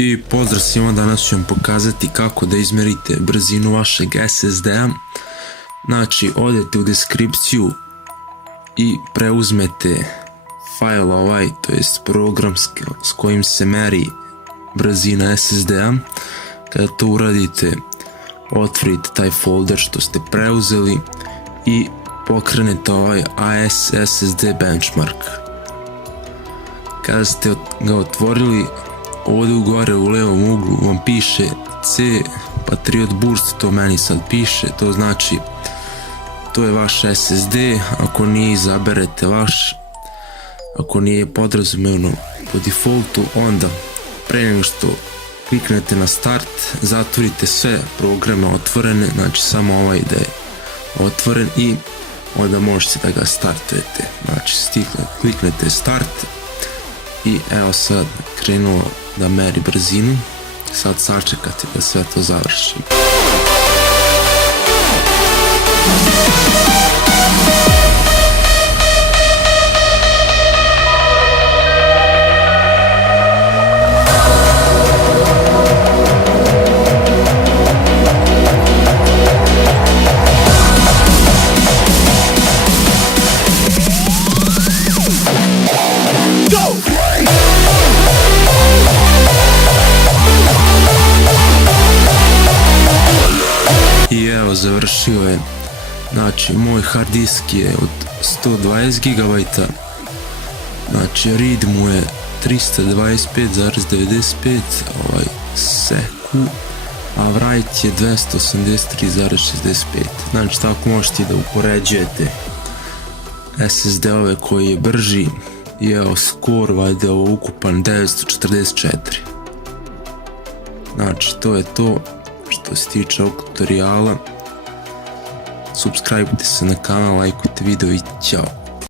I pozdrav svima, danas ću vam pokazati kako da izmerite brzinu vašeg SSD-a. Znači, odete u deskripciju i preuzmete file ovaj, to jest program s kojim se meri brzina SSD-a. Kada to uradite, otvorite taj folder što ste preuzeli i pokrenete ovaj AS/SSD benchmark. Kada ste ga otvorili, ovdje u gore u levom uglu vam piše C Patriot Burst, to meni sad piše, to znači to je vaš SSD. Ako nije, izaberete vaš, ako nije podrazumevno po defaultu, onda pre nego što kliknete na start, zatvorite sve programe otvorene, znači samo ovaj da je otvoren i onda možete da ga startujete. Znači kliknete start i evo sad krenulo da meri brzinu. Sad sačekate da sve to završi. I evo, završio je. Znači, moj hard disk je od 120 GB, znači read mu je 325,95 seku, a write je 283,65. Znači, tako možete da upoređujete SSD-ove koji je brži. I evo, skor, valjda ovo ukupan 944. Znači, to je to što se tiče ovog tutoriala. Subscribe-ujte se na kanal, lajkujte video i ćao.